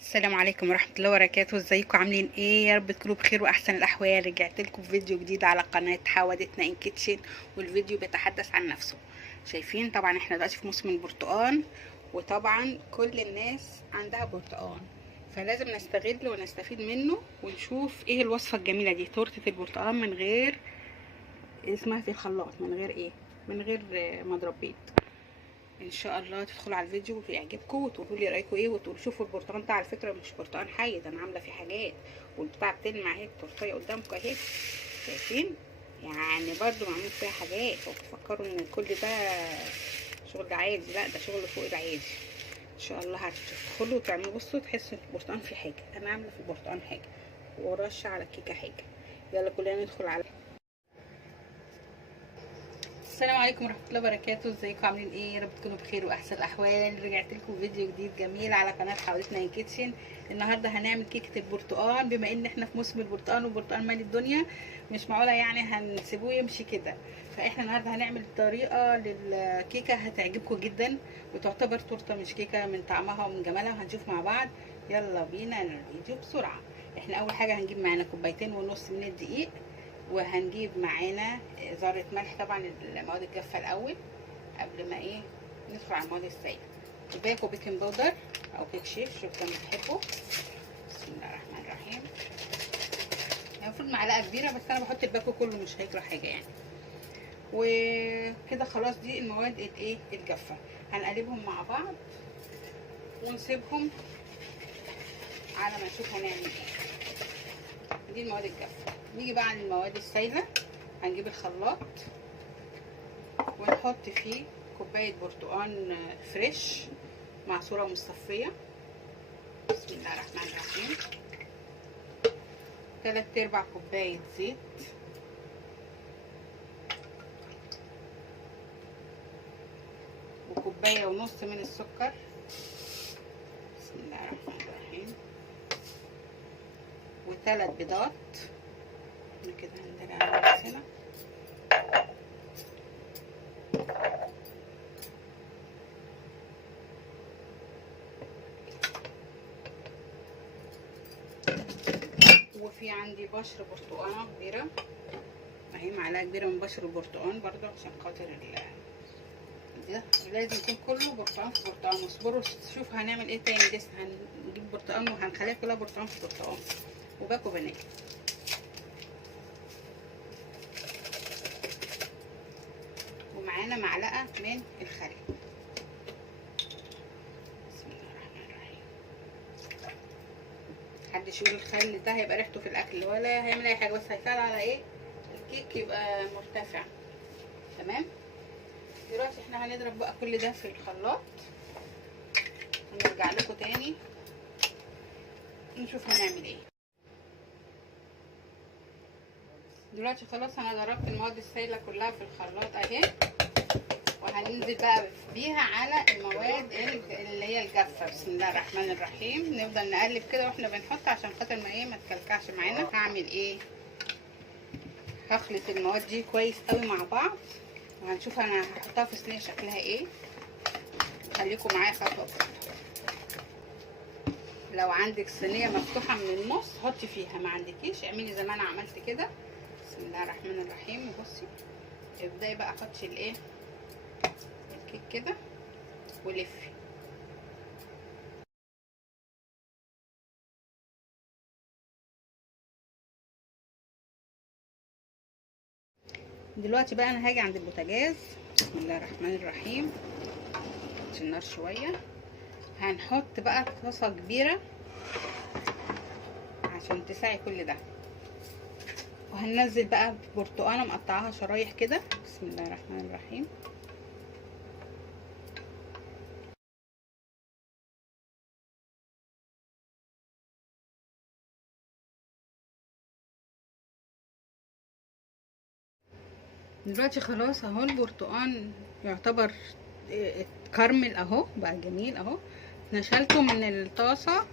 السلام عليكم ورحمة الله وبركاته. ازيكم عاملين ايه؟ يا رب تكونوا بخير واحسن الاحوال. رجعت لكم فيديو جديد على قناة حوادثنا ان كيتشن، والفيديو بيتحدث عن نفسه. شايفين طبعا احنا دلوقتي في موسم البرتقال، وطبعا كل الناس عندها برتقال، فلازم نستغل ونستفيد منه ونشوف ايه الوصفة الجميلة دي، تورتة البرتقال من غير اسمها في الخلاط، من غير مضرب بيض. ان شاء الله تدخلوا على الفيديو ويعجبكم وتقولوا لي رايكم ايه، وتقولوا شوفوا البرتقال ده على فكره مش برتقال حي، ده انا عامله فيه حاجات، والبتاع بتلمع اهي، التورتيه قدامكم اهي، شايفين؟ يعني برضو معمول فيها حاجات، وتفكروا ان كل ده شغل عادي، لا ده شغل فوق العادي. ان شاء الله هتدخلوا وتعملوا، بصوا تحسوا البرتقال فيه حاجه، انا عامله في البرتقال حاجه ورشه على الكيكه حاجه. يلا كلنا ندخل على السلام عليكم ورحمه الله وبركاته. ازيكم عاملين ايه؟ يا رب تكونوا بخير واحسن الاحوال. رجعت لكم فيديو جديد جميل على قناه حوادثنا ان كيتشن. النهارده هنعمل كيكه البرتقال، بما ان احنا في موسم البرتقال والبرتقال مالي الدنيا، مش معقوله يعني هنسيبوه يمشي كده. فاحنا النهارده هنعمل طريقه للكيكه هتعجبكم جدا، وتعتبر تورته مش كيكه من طعمها ومن جمالها، وهنشوف مع بعض. يلا بينا الفيديو بسرعه. احنا اول حاجه هنجيب معانا 2.5 كوباية من الدقيق، وهنجيب معانا ذره ملح، طبعا المواد الجافه الاول قبل ما ندخل على المواد السائله. باكو بيكنج باودر او بيك شيف، شوف لما تحبوا. بسم الله الرحمن الرحيم. المفروض معلقه كبيره، بس انا بحط الباكو كله مش هيجرى حاجه يعني. وكده خلاص، دي المواد الجافه. هنقلبهم مع بعض ونسيبهم على ما نشوف هنعمل ايه. دي المواد الجافه. نيجي بقى على المواد السائله. هنجيب الخلاط ونحط فيه كوبايه برتقان فريش معصوره مصفيه. بسم الله الرحمن الرحيم. 3/4 كوبايه زيت، وكوبايه ونص من السكر. بسم الله الرحمن الرحيم. و3 بيضات. كده هندلع على نفسنا. وفي عندي بشر برتقانه كبيره اهي، معلقه كبيره من بشر البرتقان برضو، عشان خاطر ده لازم يكون كله برتقان في برتقان. اصبروا شوف هنعمل ايه تاني. لسه هنجيب برتقان وهنخليها كلها برتقان في برتقان. وباكو فانيليا، ومعانا معلقه من الخل. بسم الله الرحمن الرحيم. محدش يقول الخل ده هيبقى ريحته في الاكل ولا هيعمل اي حاجه، بس هيساعد على الكيك يبقى مرتفع. تمام. دلوقتي احنا هنضرب بقى كل ده في الخلاط، ونرجع لكم تاني نشوف هنعمل ايه. دلوقتي خلاص انا ضربت المواد السائله كلها في الخلاط اهي، وهننزل بقى بيها على المواد اللي هي الجافه. بسم الله الرحمن الرحيم. نفضل نقلب كده واحنا بنحط، عشان خاطر ما تكلكعش معانا. هعمل هخلط المواد دي كويس قوي مع بعض، وهنشوف انا هحطها في صينيه شكلها ايه. خليكم معايا خطوه بخطوه. لو عندك صينيه مفتوحه من النص حطي فيها، ما عندكيش اعملي زي ما انا عملت كده. بسم الله الرحمن الرحيم. وبصي ابداي بقى حطي الكيك كده ولفي. دلوقتي بقى انا هاجي عند البوتاجاز. بسم الله الرحمن الرحيم. نطفي النار شويه. هنحط بقى طاسه كبيره عشان تساعي كل ده، وهننزل بقى برتقانه مقطعاها شرايح كده. بسم الله الرحمن الرحيم. دلوقتي خلاص اهو البرتقان يعتبر اتكرمل اهو، بقى جميل اهو. نشلته من الطاسه،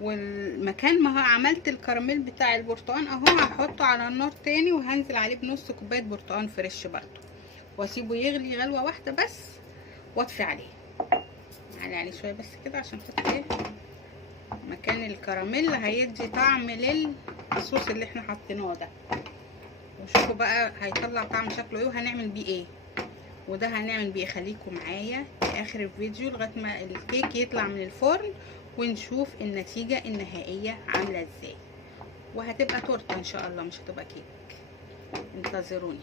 والمكان ما عملت الكراميل بتاع البرتقان اهو هحطه على النار تاني، وهنزل عليه بنص كوبايه برتقان فريش برضو، واسيبه يغلي غلوه واحده بس، واطفي عليه. علي عليه شويه بس كده عشان خاطر مكان الكراميل هيدي طعم للصوص اللي احنا حطيناه ده. وشوفوا بقى هيطلع طعم شكله ايه وهنعمل بيه ايه. وده هنعمل بيه، خليكم معايا لاخر الفيديو لغايه ما الكيك يطلع من الفرن ونشوف النتيجه النهائيه عامله ازاي. وهتبقى تورته ان شاء الله، مش هتبقى كيك. انتظروني.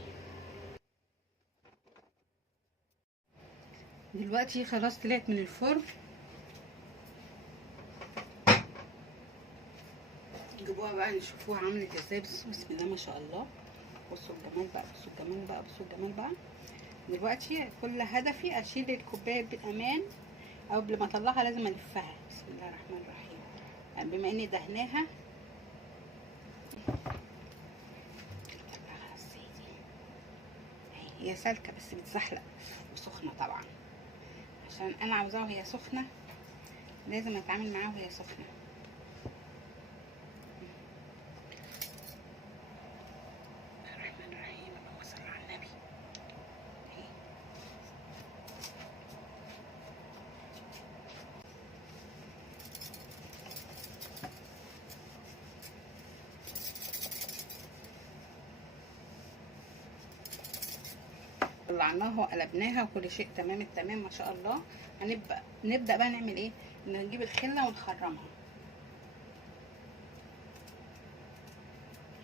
دلوقتي خلاص طلعت من الفرن. جيبوها بقى نشوفوها عملت ازاي. بسم الله ما شاء الله. بصوا الجمال بقى، بصوا الجمال بقى، بصوا الجمال بقى. دلوقتي كل هدفي اشيل الكوبايه بامان. قبل ما اطلعها لازم الفها. بسم الله الرحمن الرحيم. يعني بما اني دهناها اطلعها ازاي دي. هي سالكه بس بتزحلق وسخنه طبعا، عشان انا عاوزاها وهي سخنه. لازم اتعامل معاها وهي سخنه. الرحمن الرحيم. اللهم صل على النبي. طلعناها وقلبناها وكل شيء تمام التمام ما شاء الله. نبدأ بقى نعمل ايه؟ نجيب الخلة ونخرمها.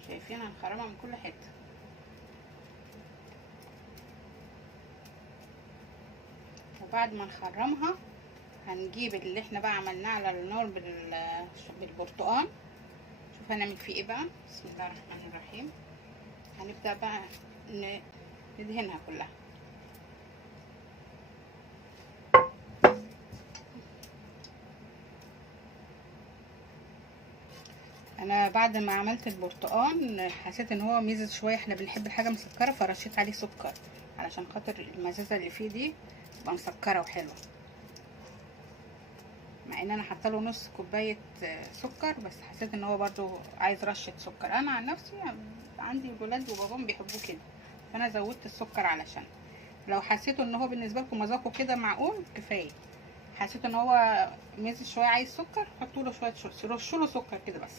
شايفين هنخرمها من كل حتة. وبعد ما نخرمها هنجيب اللي احنا بقى عملناه على النار بالبرتقال. شوف هنعمل فيه ايه بقى. بسم الله الرحمن الرحيم. هنبدأ بقى ندهنها كلها. انا بعد ما عملت البرتقال حسيت ان هو ميزز شويه. احنا بنحب الحاجه مسكره فرشيت عليه سكر علشان خاطر المزازه اللي فيه دي تبقى مسكره وحلوه. مع ان انا حاطه له نص كوبايه سكر، بس حسيت ان هو برضو عايز رشه سكر. انا عن نفسي عندي ولاد وبابام بيحبوه كده، فانا زودت السكر علشان لو حسيتوا ان هو بالنسبه لكم مذاقه كده معقول كفايه. حسيت ان هو ميزز شويه عايز سكر، حطوا له شويه رشوا له سكر كده بس.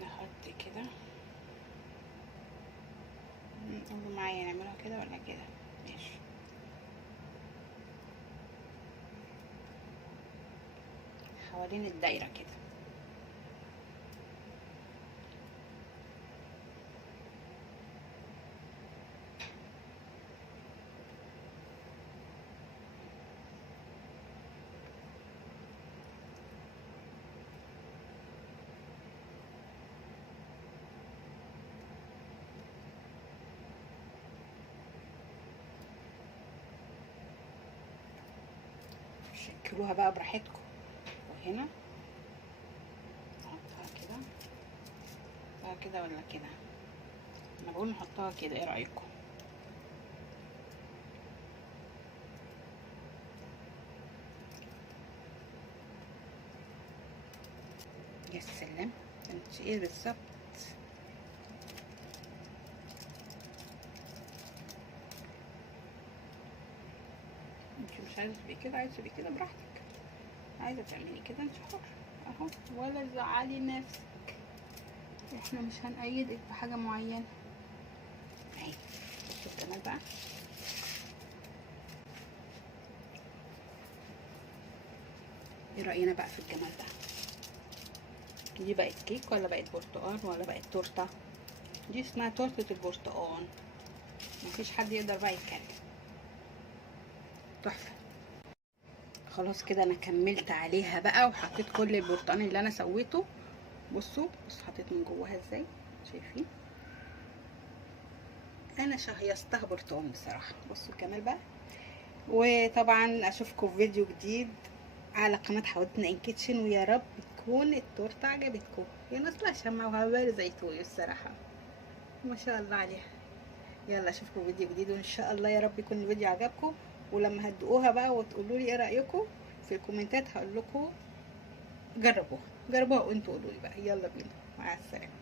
نحط كده. قولوا معايا نعملها كده ولا كده؟ ماشي. حوالين الدايره كده. شكلوها بقى براحتكم. وهنا نحطها كده. نحطها كده ولا كده؟ انا بقول نحطها كده، ايه رايكم؟ يا سلام. انت ايه بالظبط؟ انت مش عايزه تبقي كده، عايزه تبقي كده براحتك. عايزه تعملي كده انت حر اهو، ولا تزعلي نفسك. احنا مش هنأيدك بحاجه معينه. اهي بصوا الجمال بقى. ايه رأينا بقى في الجمال ده؟ دي بقت كيك ولا بقت برتقال ولا بقت تورته؟ دي اسمها تورته البرتقال. مفيش حد يقدر بقى يتكلم. تحفه. خلاص كده انا كملت عليها بقى وحطيت كل البرتقال اللي انا سويته. بصوا حطيت من جواها ازاي، شايفين؟ انا شهيصتها برتقال بصراحه. بصوا الجمال بقى. وطبعا اشوفكم في فيديو جديد على قناه حوادتنا ان كيتشن، ويا رب تكون التورته عجبتكم. هي نازله شمعه وهبال زيتوني الصراحه ما شاء الله عليها. يلا اشوفكم فيديو جديد وان شاء الله يا رب يكون الفيديو عجبكم. ولما هتدوقوها بقى وتقولوا لي ايه رايكم في الكومنتات هقول لكم جربوها وانتوا قولوا لي بقى. يلا بينا، مع السلامه.